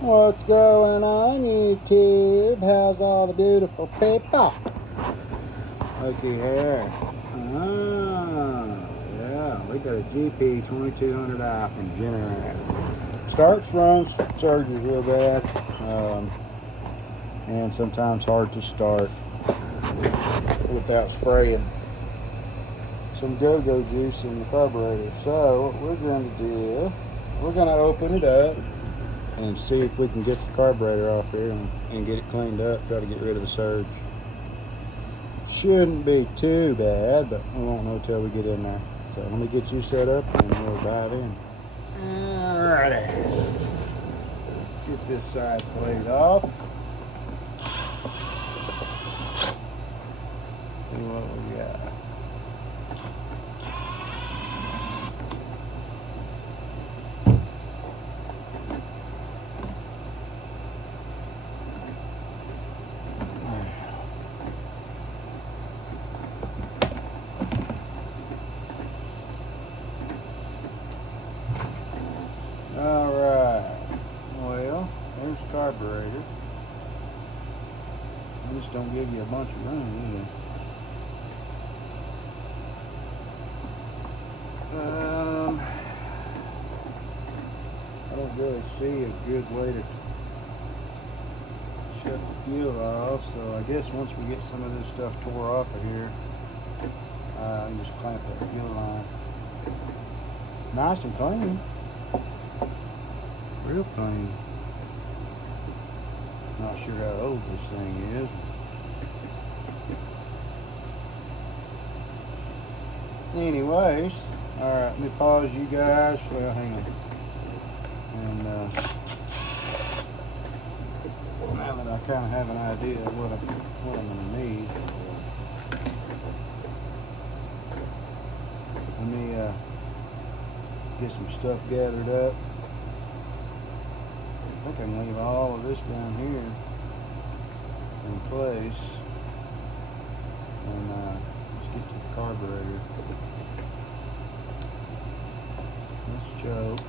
What's going on, YouTube? How's all the beautiful people? Looky here. Yeah, we got a GP 2200i from Generac. Starts, runs, surges real bad, and sometimes hard to start without spraying some go-go juice in the carburetor. So what we're going to do, we're going to open it up and see if we can get the carburetor off here and get it cleaned up, try to get rid of the surge. Shouldn't be too bad, but we won't know till we get in there. So let me get you set up and we'll dive in. Alrighty. Get this side plate off. See what we got. Alright, well, there's the carburetor. They just don't give you a bunch of room, do they? I don't really see a good way to shut the fuel off, so I guess once we get some of this stuff tore off of here, I can just clamp that fuel line. Nice and clean. Real clean. Not sure how old this thing is. Anyways, alright, let me pause you guys. Well, hang on. And now that I kind of have an idea of what I'm going to need, let me get some stuff gathered up. I think I can leave all of this down here in place, and let's get to the carburetor. Let's choke.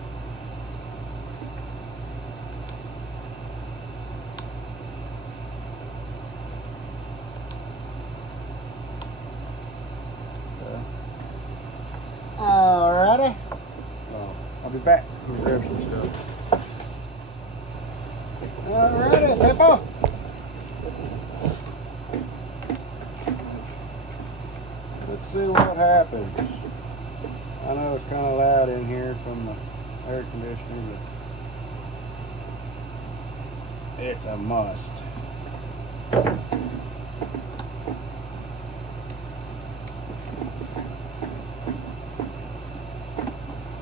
Okay. Alrighty. Oh, I'll be back. Let me grab some stuff. Alrighty, people. Let's see what happens. I know it's kind of loud in here from the air conditioner, but it's a must.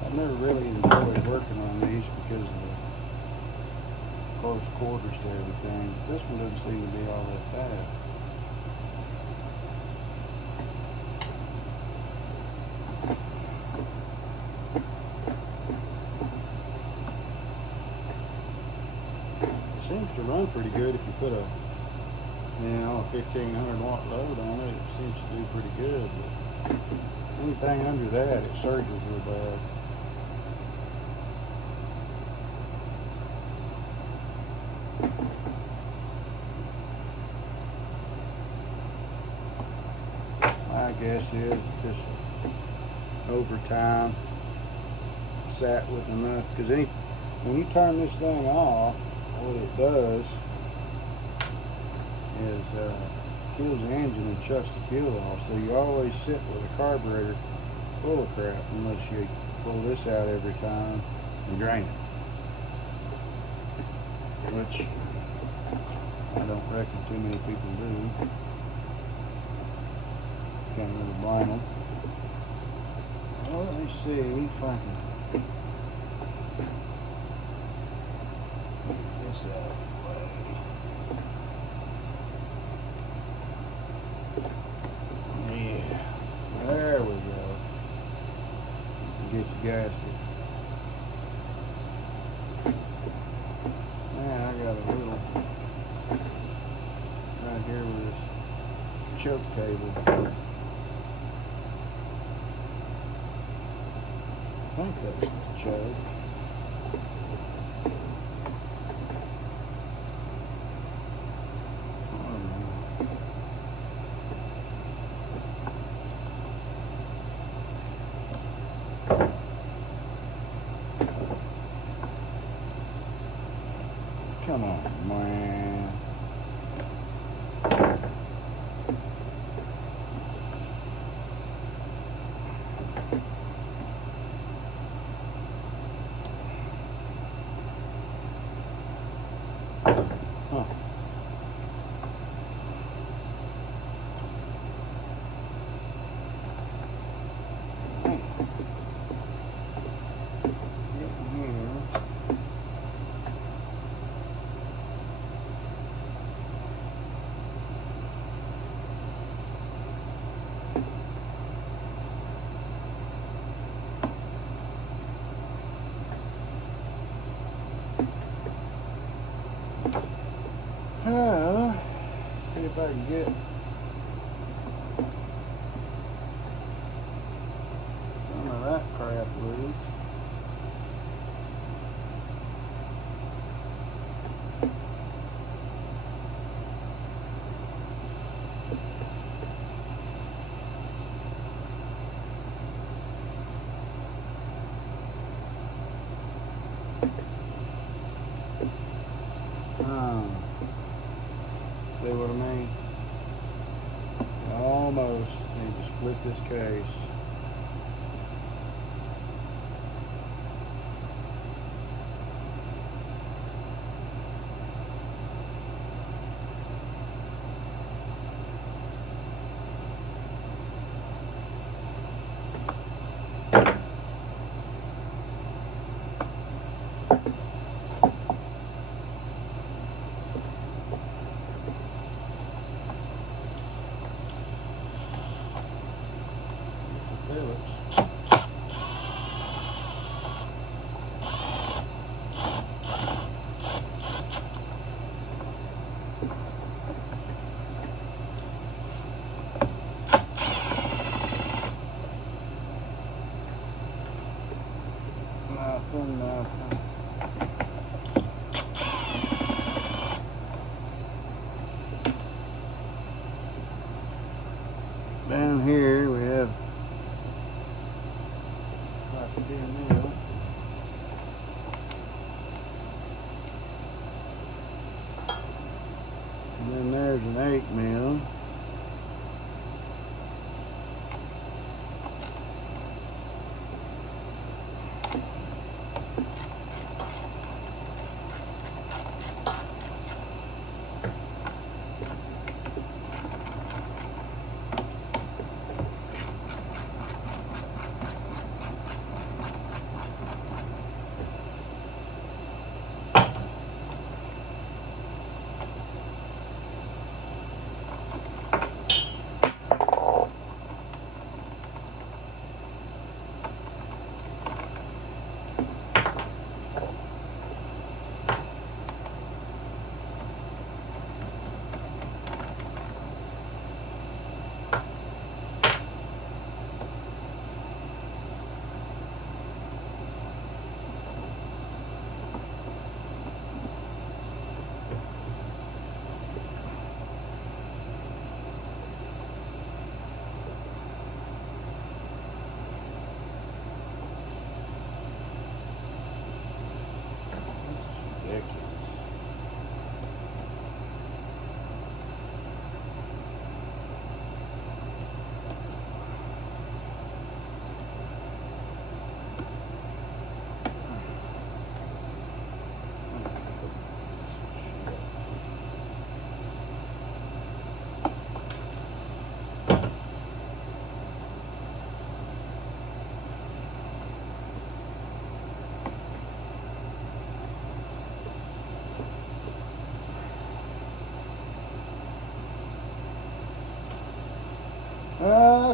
I've never really enjoyed working on these because of the close quarters to everything. This one doesn't seem to be all that bad. It seems to run pretty good if you put a 1500 watt load on it. It seems to do pretty good. But anything under that, it surges real bad. My guess is just over time sat with enough, because when you turn this thing off, what it does is kills the engine and shuts the fuel off. So you always sit with a carburetor full of crap unless you pull this out every time and drain it, which I don't reckon too many people do. Can't really blame them. Well, let me see if I can get this out of the way. Yeah, there we go. Get your gasket. Man, I got a little right here with this choke cable. I think that's the choke. Come on, man. Huh. See if I can get some of that crap loose. See what I mean? Almost need to split this case. Nothing. Down here we have like 10 mil. And then there's an 8 mil.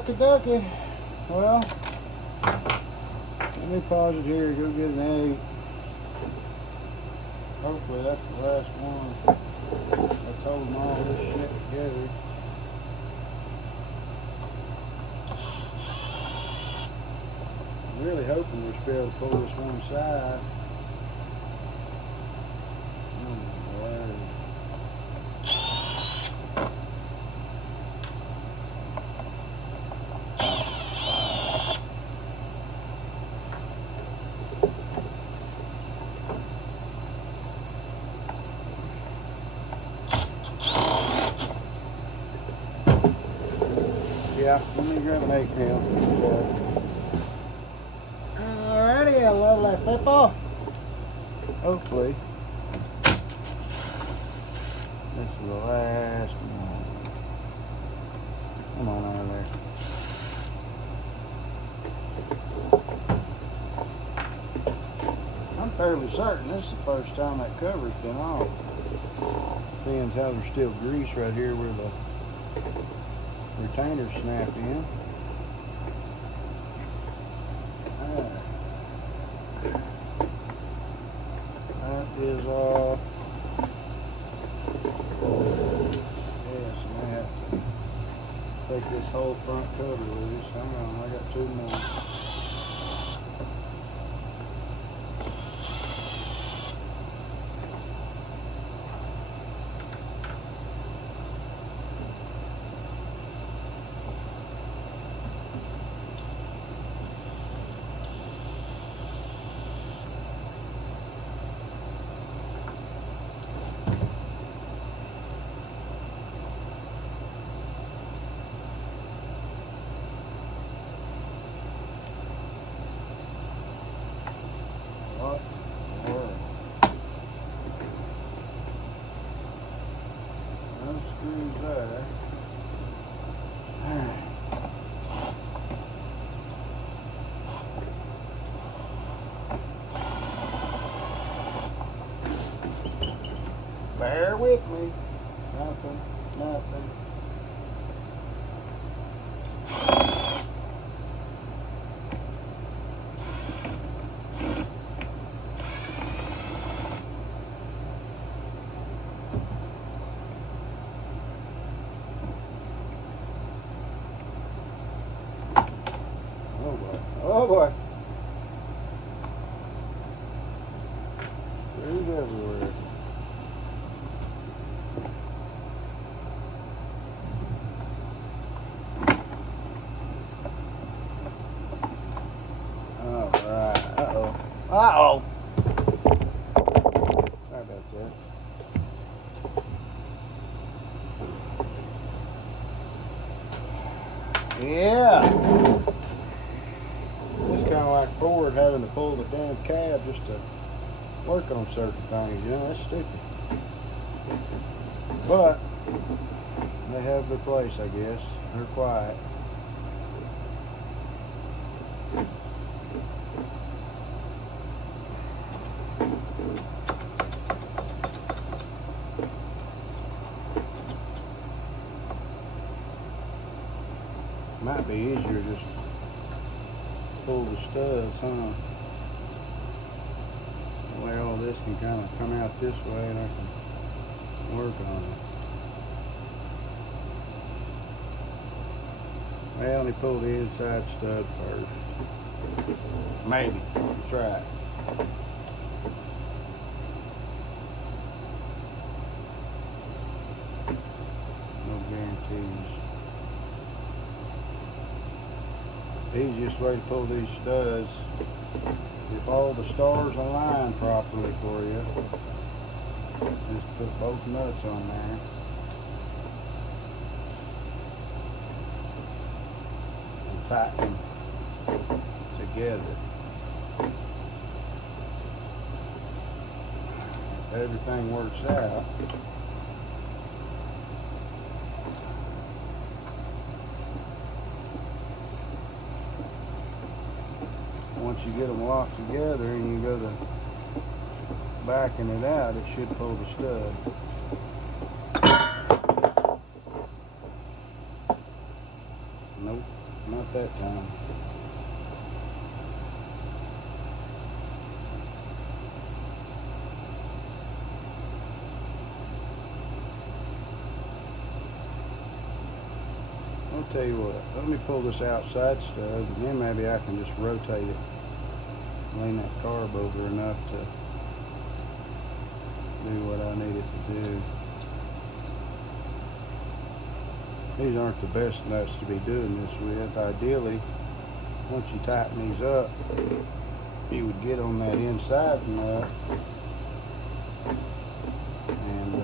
Kentucky. Well, let me pause it here, go get an 8. Hopefully that's the last one. Let's hold all this shit together. I'm really hoping we should be able to pull this one side. Yeah, let me grab an 8 mil. Alrighty, lovely people. Hopefully, this is the last one. Come on out of there. I'm fairly certain this is the first time that cover's been off. Seeing how there's still grease right here where the retainer snapped in. That is off. Yes, and I have to take this whole front cover loose. Hang on, I got 2 more. No screws there. Bear with me. Nothing. Oh boy. Oh boy. Screws everywhere. Alright. Uh-oh. Uh-oh. Sorry about that. Yeah. It's kind of like Ford having to pull the damn cab just to work on certain things, you know, that's stupid. But they have their place, I guess. They're quiet. Might be easier just pull the studs, huh? That way all this can kind of come out this way and I can work on it. Well, let me pull the inside stud first. Maybe. That's right. No guarantees. Easiest way to pull these studs, if all the stars align properly for you, just put both nuts on there. And tighten together. If everything works out, once you get them locked together and you go to backing it out, it should pull the stud. Nope, not that time. I'll tell you what, let me pull this outside stud and then maybe I can just rotate it, lean that carb over enough to do what I need it to do. These aren't the best nuts to be doing this with. Ideally, once you tighten these up, you would get on that inside nut and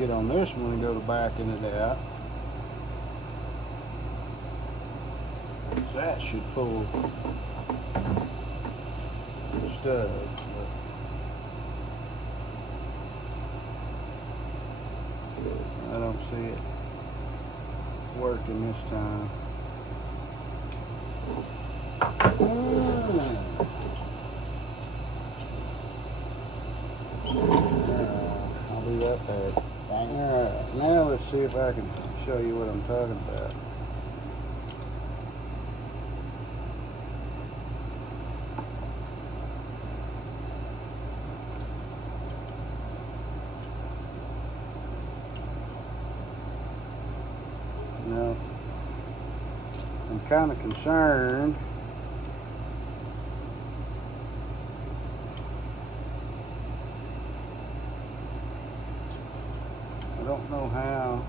get on this one and go to backing it out. That should pull the studs. I don't see it working this time. I'll do that bad. Alright, now let's see if I can show you what I'm talking about. Now, I'm kind of concerned I don't know how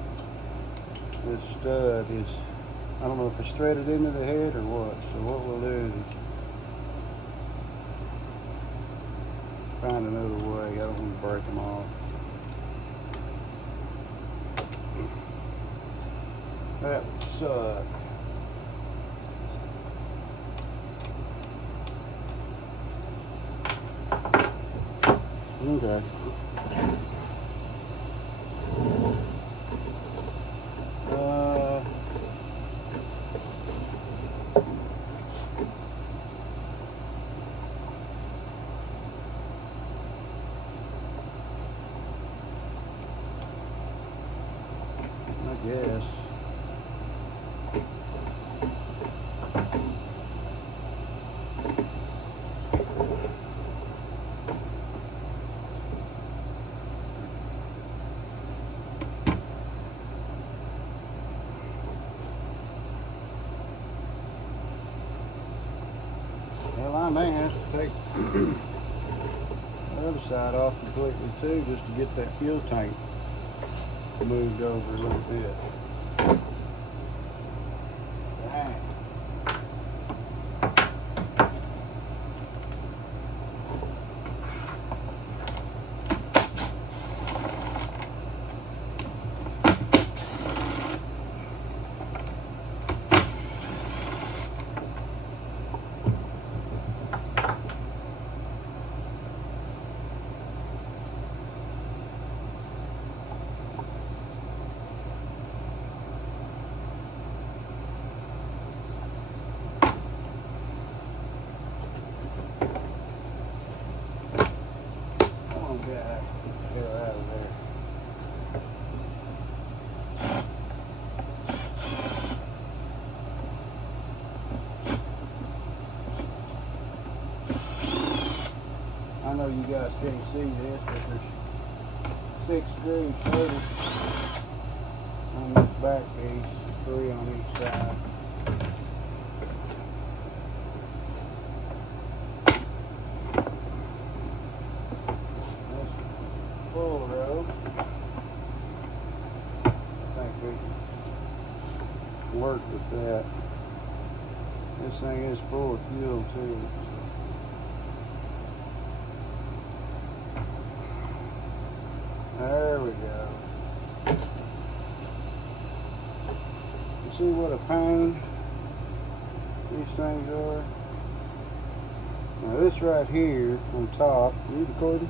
this stud is, I don't know if it's threaded into the head or what, so what we'll do is find another way. I don't want to break them off. That would suck. Okay. I guess. Well, I may have to take the other side off completely too, just to get that fuel tank moved over a little bit. Dang. Get out of there. I know you guys can't see this, but there's 6 screws total on this back piece, 3 on each side. Full row. I think we can work with that. This thing is full of fuel too. There we go. You see what a pain these things are? Now this right here on top, are you recording?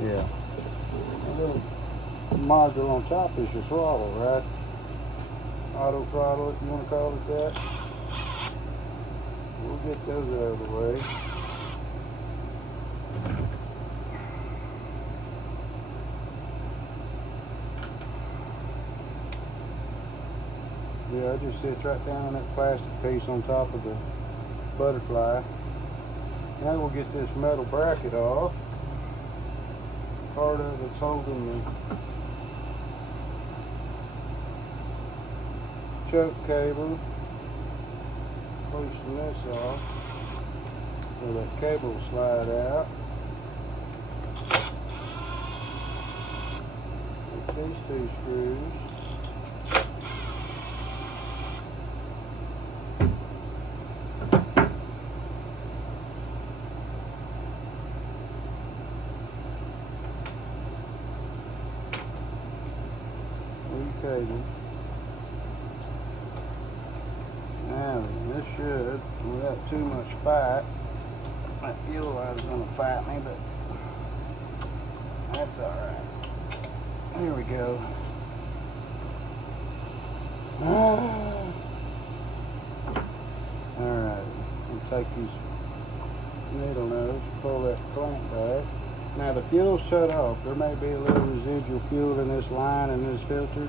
Yeah. A little module on top is your throttle, right? Auto throttle, if you want to call it that. We'll get those out of the way. Yeah, it just sits right down on that plastic piece on top of the butterfly. Now we'll get this metal bracket off. Part of it's holding the choke cable. Loosen this off so that cable will slide out. Take these 2 screws. blazing. Now this should, without too much fight, that fuel line is going to fight me, but that's alright. There we go. Alright, I'll take these needle nose, pull that clamp back. Now the fuel's shut off. There may be a little residual fuel in this line and this filter,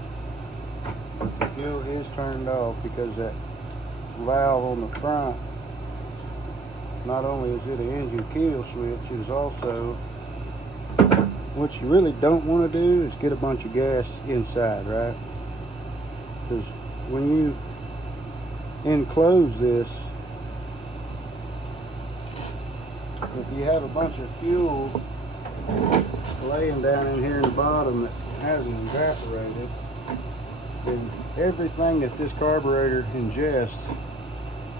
but the fuel is turned off because that valve on the front, not only is it an engine kill switch, it is also, what you really don't want to do is get a bunch of gas inside, right? Because when you enclose this, if you have a bunch of fuel laying down in here in the bottom that hasn't evaporated, then everything that this carburetor ingests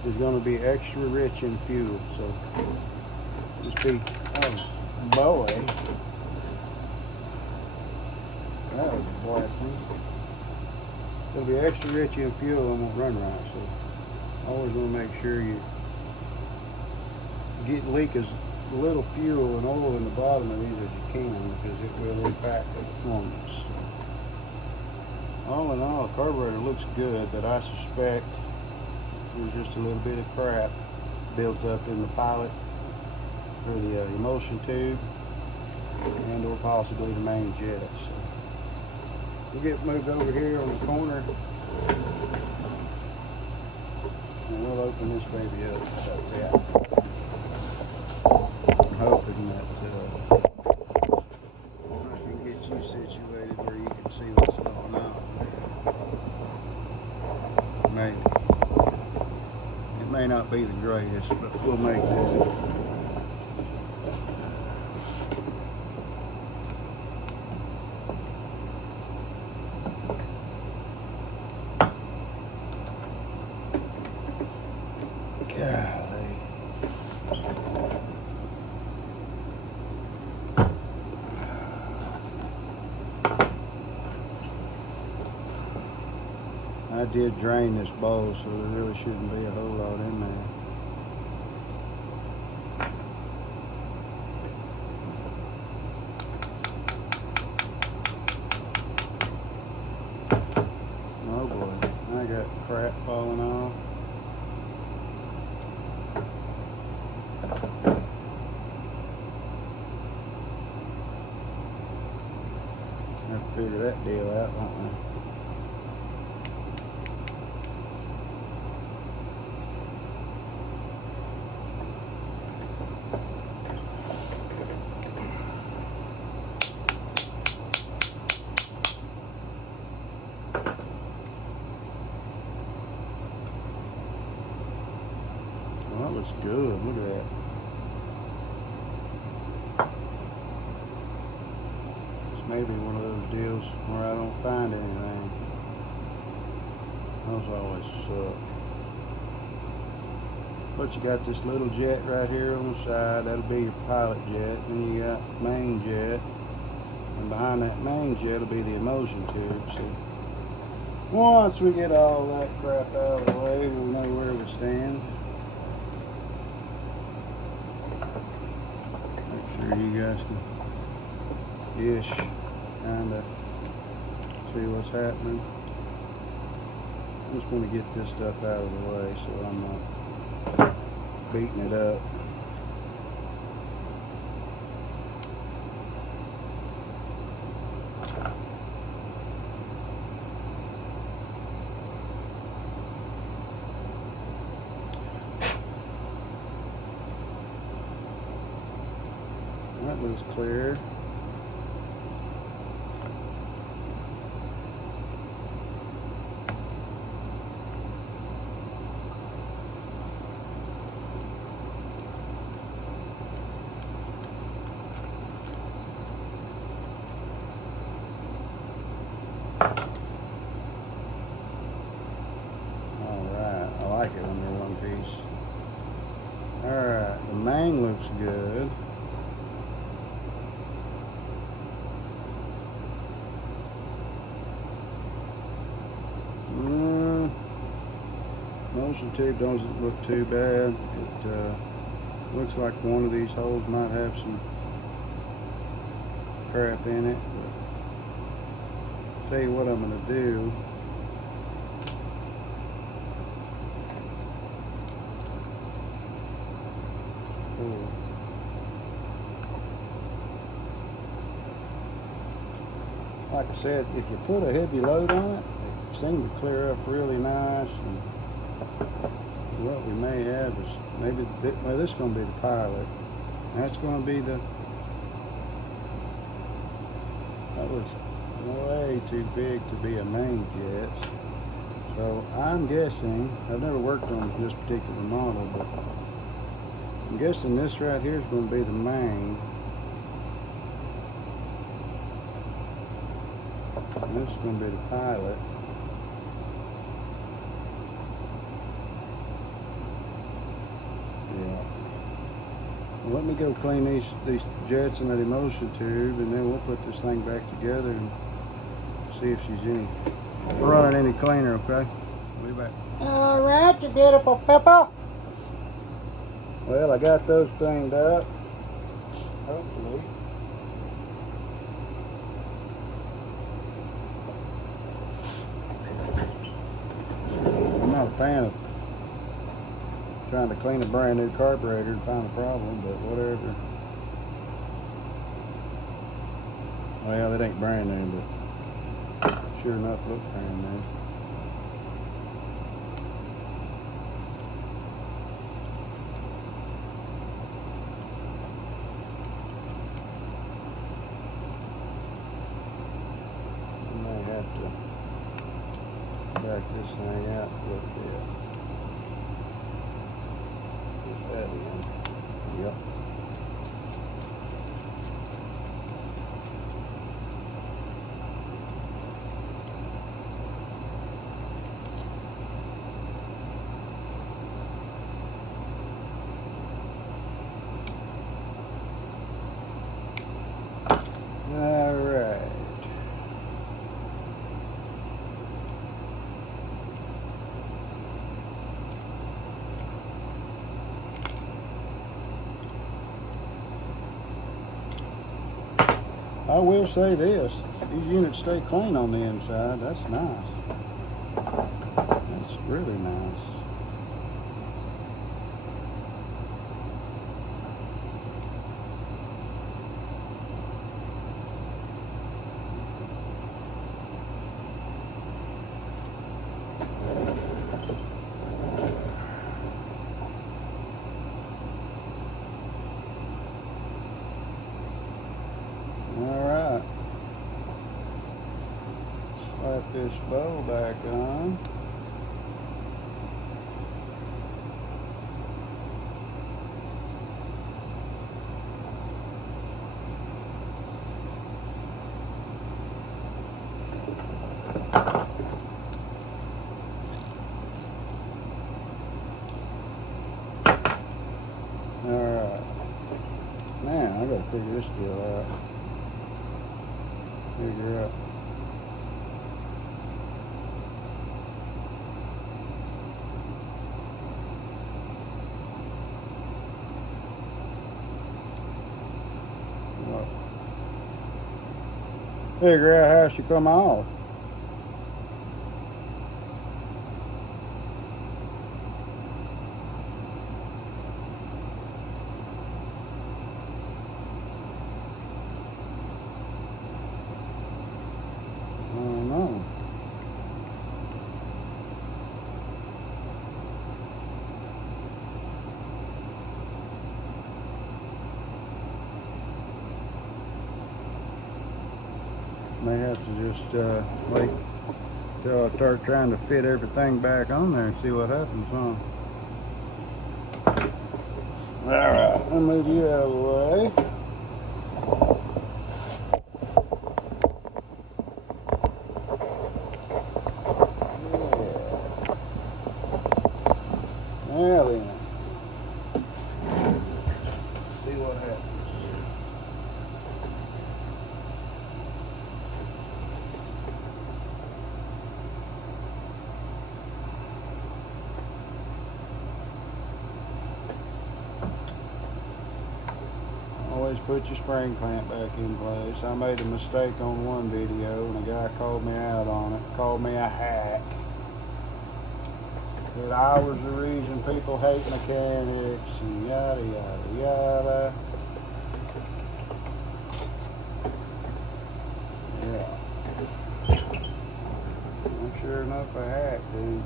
is going to be extra rich in fuel. So just be, oh boy, that was a blessing. It'll be extra rich in fuel and won't run right. So always want to make sure you leak as little fuel and oil in the bottom of these as you can, because it will impact the performance. All in all, the carburetor looks good, but I suspect there's just a little bit of crap built up in the pilot or the emulsion tube, and or possibly the main jet. So we'll get moved over here on the corner and we'll open this baby up about that. I'm hoping that I can get you situated where you can see what's going on. Maybe. It may not be the greatest, but we'll make that. I did drain this bowl, so there really shouldn't be a whole lot in there. Oh boy, I got crap falling off. I have to figure that deal out, won't I? Well, that looks good. Look at that. This may be one of those deals where I don't find anything. Those always suck. But you got this little jet right here on the side. That'll be your pilot jet. Then you got main jet. And behind that main jet will be the emulsion tube. So once we get all that crap out of the way, we'll know where we stand. Make sure you guys can ish kind of see what's happening. I just want to get this stuff out of the way so I'm not beating it up. That looks clear. Alright, I like it when they're one piece. Alright, the main looks good. emulsion tube doesn't look too bad. It looks like one of these holes might have some crap in it. But I'll tell you what I'm going to do. Like I said, if you put a heavy load on it, it seems to clear up really nice. And what we may have is maybe, well, this is going to be the pilot. That's going to be the, that looks way too big to be a main jet. So I'm guessing, I've never worked on this particular model, but I'm guessing this right here is going to be the main. And this is going to be the pilot. Yeah. Well, let me go clean these jets and that emulsion tube, and then we'll put this thing back together and see if she's running any cleaner, okay? We'll be back. All right, you beautiful people. Well, I got those cleaned up. Hopefully. I'm not a fan of trying to clean a brand new carburetor and find a problem, but whatever. Well, that ain't brand new, but sure enough looks brand new. Back this thing out a little bit. Put that in. Yep. All right. I will say this, these units stay clean on the inside. That's nice. That's really nice. Alright, slap this bow back on. Alright, now I gotta figure this deal out. Figure out what? Figure out how she come off. I don't know. May have to just wait till I start trying to fit everything back on there and see what happens, huh? Alright, I'll move you out of the way. Now then, see what happens. Always put your spring clamp back in place. I made a mistake on one video and a guy called me out on it, called me a hack. That I was the reason people hate mechanics and yada yada yada. Yeah. I'm sure enough a hack, dude.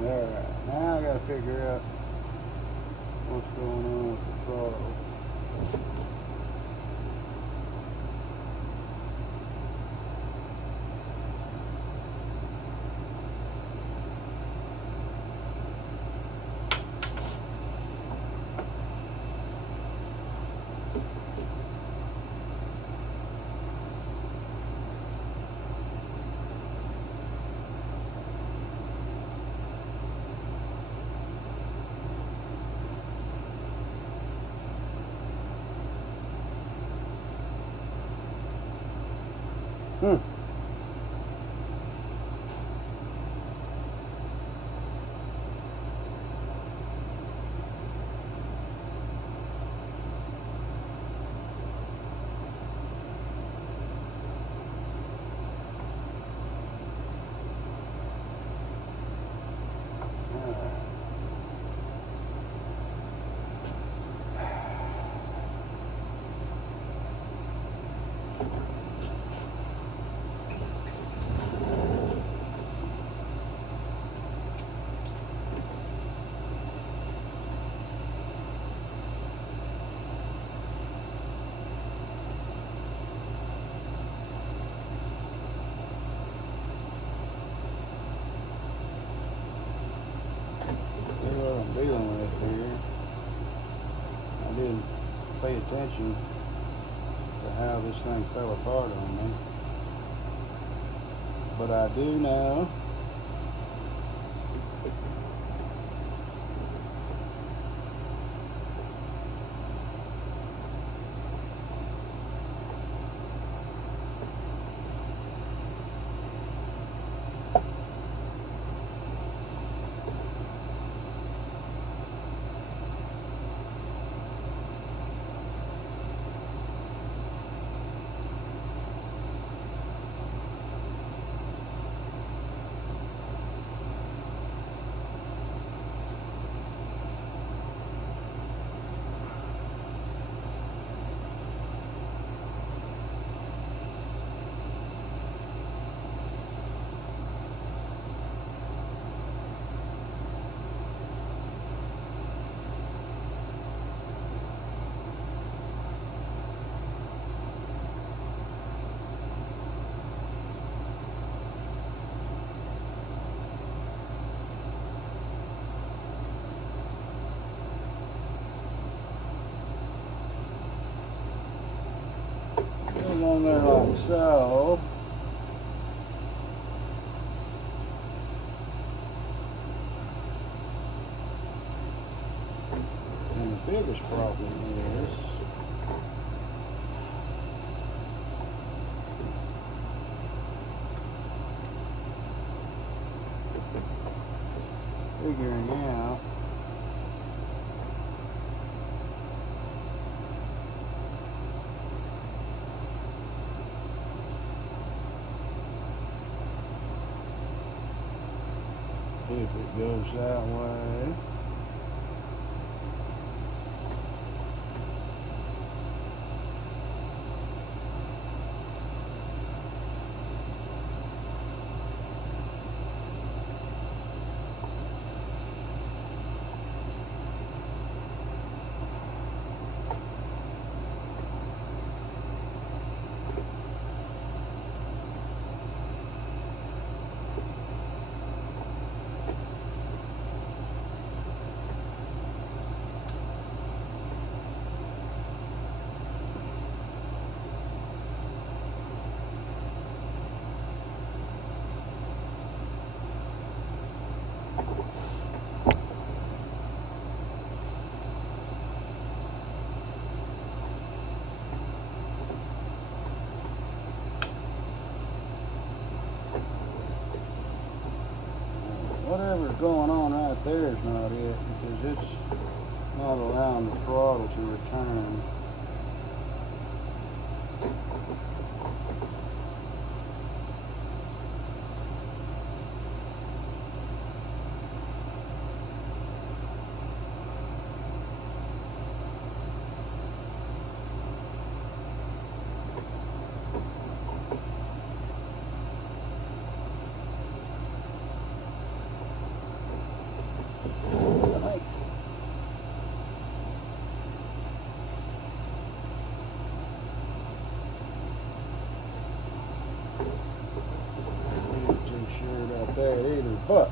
Alright, now I gotta figure out what's going on with the throttle. What I'm dealing with here. I didn't pay attention to how this thing fell apart on me, but I do know it was on there like so. And the biggest problem is figuring out if it goes that way. whatever's going on right there is not it, because it's not allowing the throttle to return. That either, but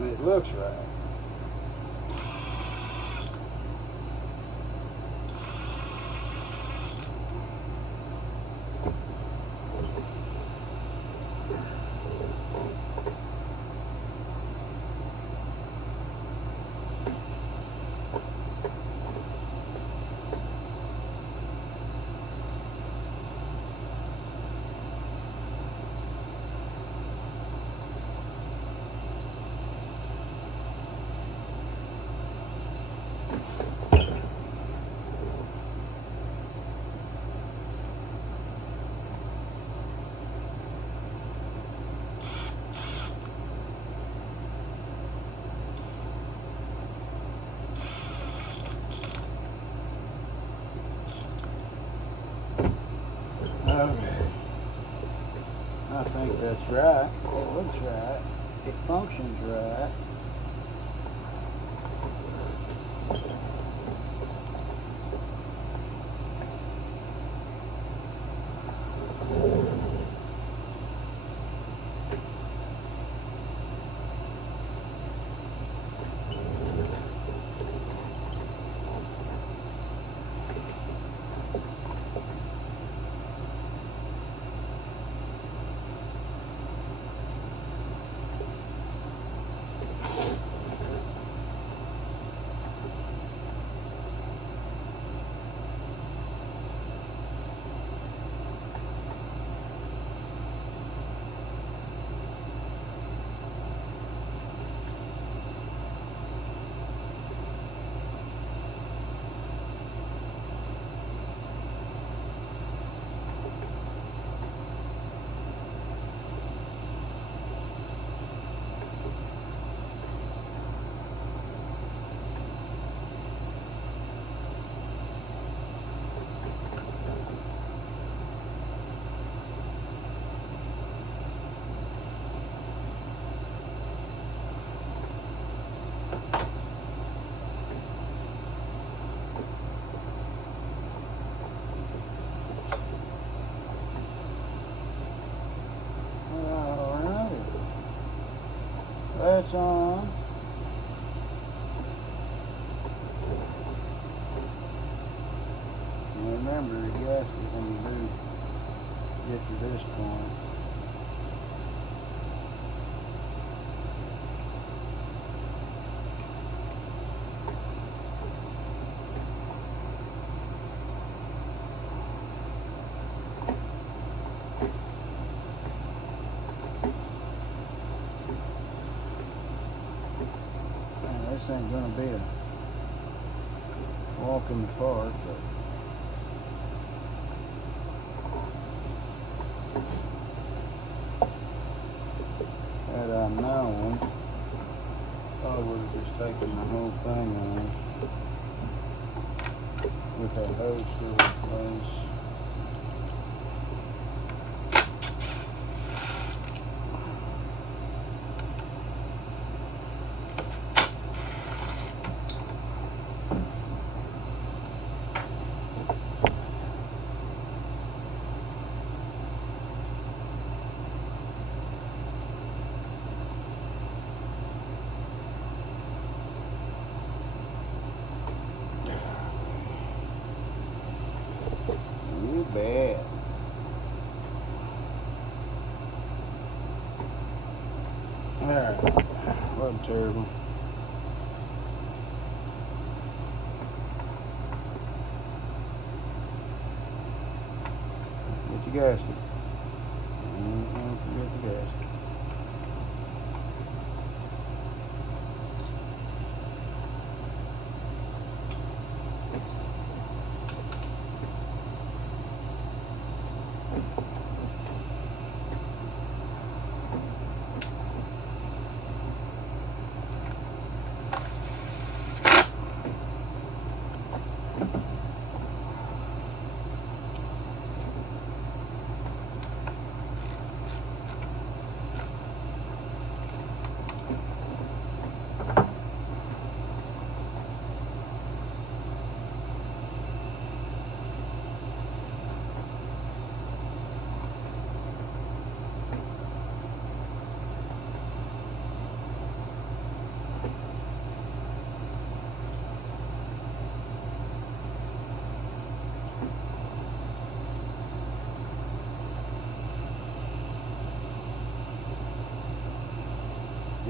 it looks right. Okay. I think that's right. It looks right. It functions right. That's on. And remember, the gasket when you do get to this point. This ain't gonna be a walk in the park, but had I known, I would have just taken the whole thing on with that hose still in place. terrible. Get your gasket. Don't forget the gasket.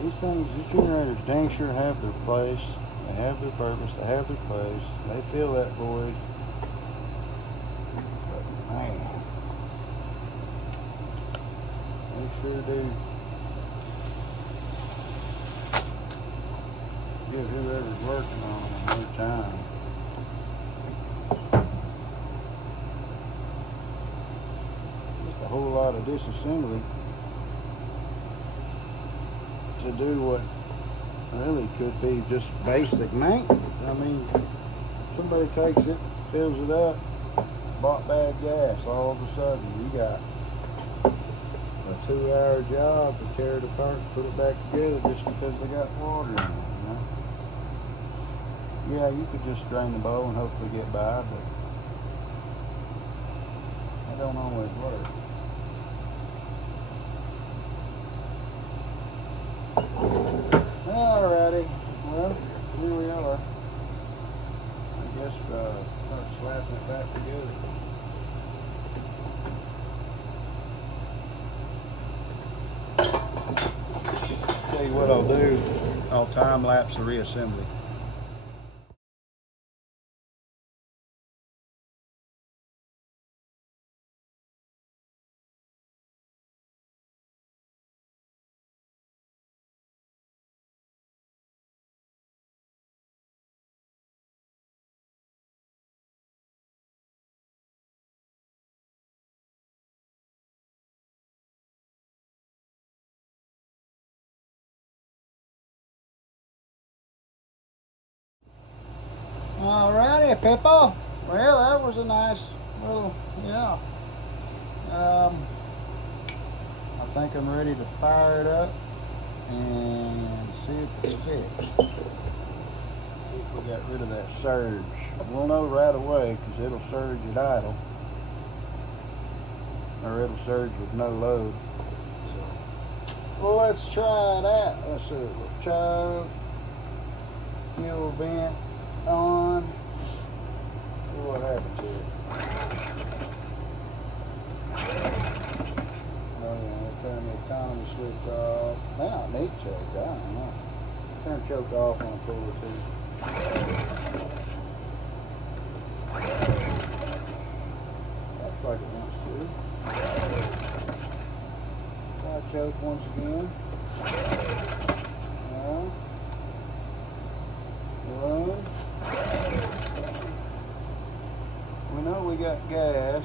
These things, these generators dang sure have their place. They have their purpose. They have their place. They fill that void. But man, they sure do. Give whoever's working on them more time. Just a whole lot of disassembly to do what really could be just basic maintenance. I mean, somebody takes it, fills it up, bought bad gas, all of a sudden you got a 2-hour job to tear it apart and put it back together just because they got water in it, you know? Yeah, you could just drain the bowl and hopefully get by, but that don't always work. Alrighty, well, here we are. I guess start slapping it back together. Tell you what I'll do, I'll time lapse the reassembly. Alrighty, people. Well, that was a nice little, yeah. I think I'm ready to fire it up and see if it's fixed. See if we got rid of that surge. We'll know right away because it'll surge at idle. Or it'll surge with no load. So, well, let's try that. Let's see. We'll choke. Fuel vent on. See what happens here. Oh yeah, turn the economy switch off. Now I need choke. I don't know. Turn choke off on a pull or two. Looks like it wants to. Try choke once again. Run. We know we got gas.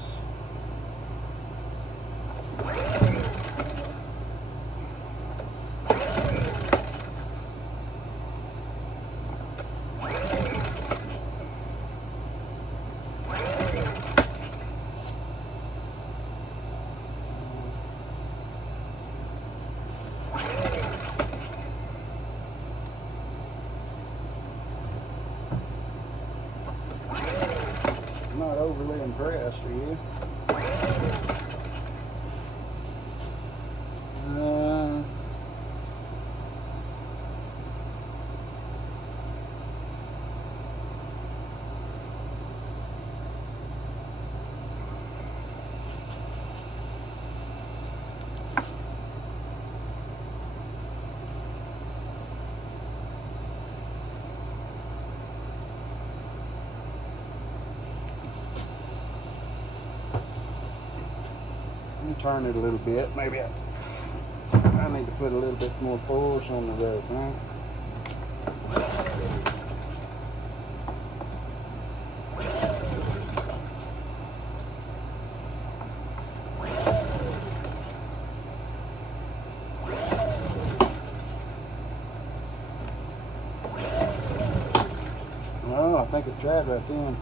Not overly impressed, are you? turn it a little bit. Maybe I need to put a little bit more force on the rope, huh? Oh, I think it tried right then.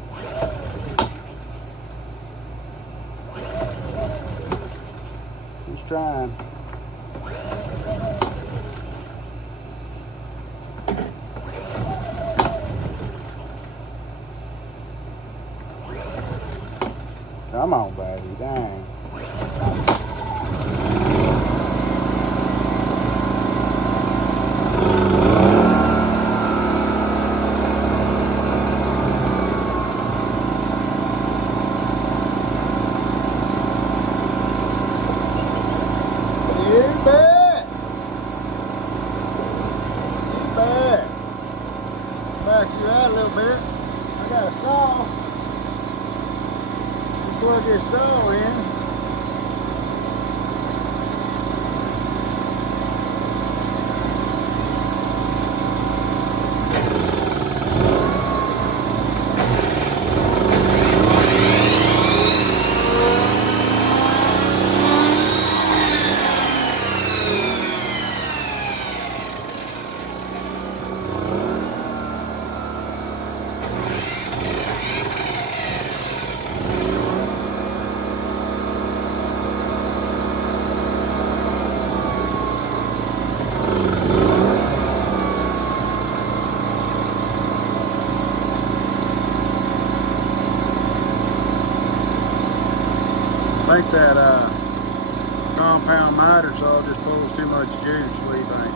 He's trying. Come on, baby, dang. You bet. You bet. Back you out a little bit. I got a saw. Plug this saw in. I think that compound miter saw just pulls too much juice. What do you think?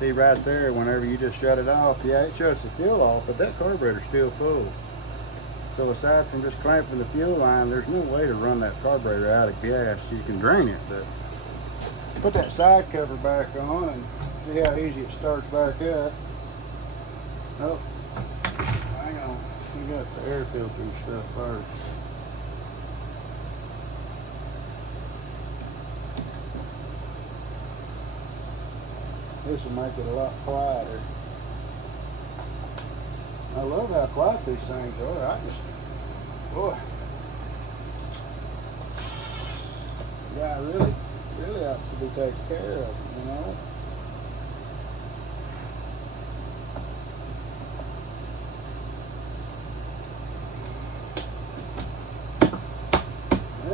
See right there, whenever you just shut it off, yeah, it shuts the fuel off, but that carburetor's still full. So aside from just clamping the fuel line, there's no way to run that carburetor out of gas. You can drain it, but put that side cover back on and see how easy it starts back up. Oh, hang on. We got the air filter and stuff first. This will make it a lot quieter. I love how quiet these things are. I just, boy. Yeah, really ought to be taken care of, you know.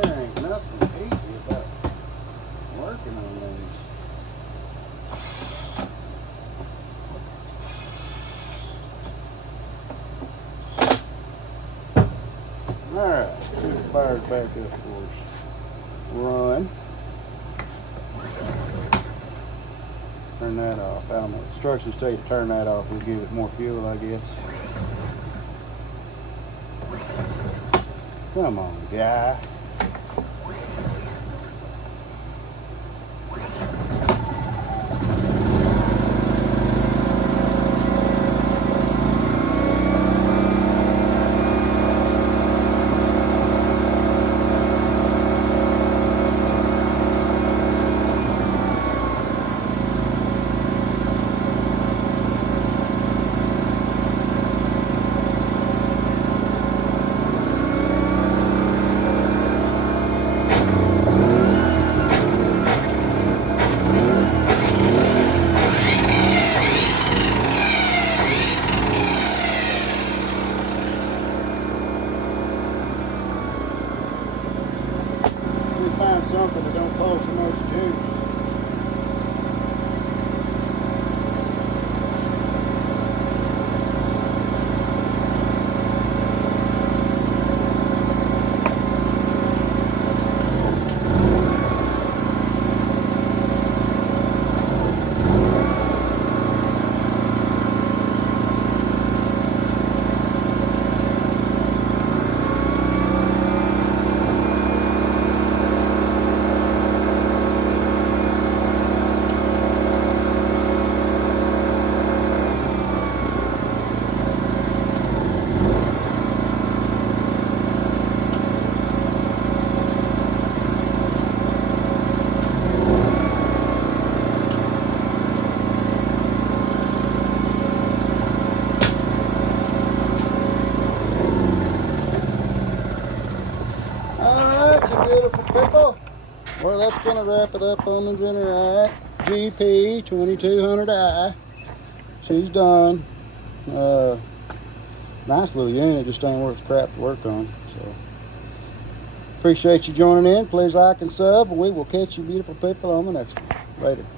There ain't nothing easy about working on these. Alright, see if it fires back up for us. Run. Turn that off. I don't know. Instructions tell you to turn that off. We'll give it more fuel, I guess. Come on, guy. Well, that's going to wrap it up on the Generac GP 2200i. She's done. Nice little unit, just ain't worth the crap to work on. So, appreciate you joining in. Please like and sub, and we will catch you beautiful people on the next one. Later.